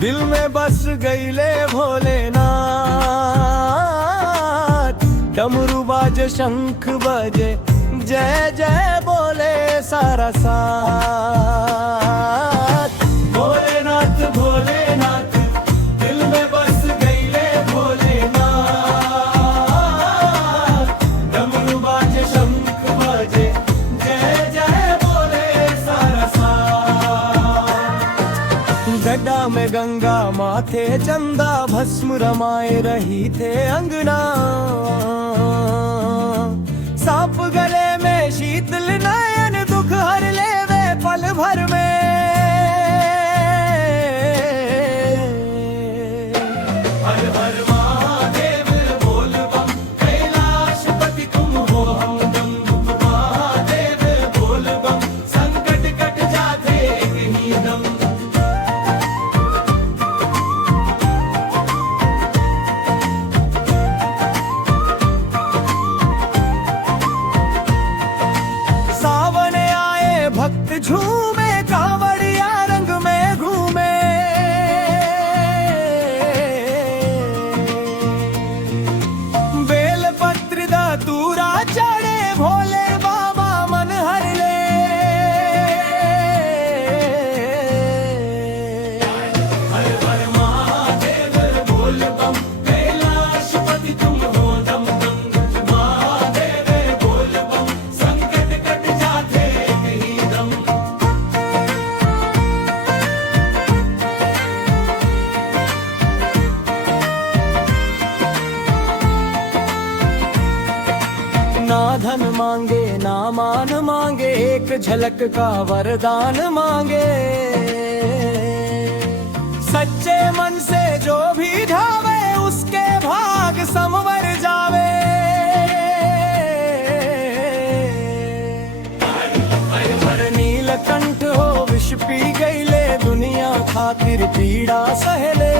दिल में बस गईले भोलेनाथ। डमरू बाजे शंख बजे जय जय बोले सारा साथ। भोलेनाथ भोलेनाथ दिल में बस गईले भोलेनाथ। डमरू बाजे शंख बजे जय जय बोले सारा साथ। गड्ढा में गंगा माथे चंदा भस्म रमाए रही थे अंगना। सांप गले में शीतल नयन दुख हर लेवे पल भर में। हर हर महादेव बोल बम कैलाशपति तुम हो हमदम। महादेव बोल बम संकट कट जाते एक ही दम। भक्त झूमे कांवड़िया रंग में घूमे। बेल पत्र धतूरा चढ़े भोले बाबा मन हर ले। हर हर महादेव बोल बम कैलाशपति तुम हो दम दम। महादेव बोल बम संकट कट जाते एक ही दम। ना धन मांगे ना मान मांगे एक झलक का वरदान मांगे। सच्चे मन से जो भी ढावे उसके भाग संवर जावे। हर नीलकंठ हो विष पी गईले दुनिया खातिर पीड़ा सहले।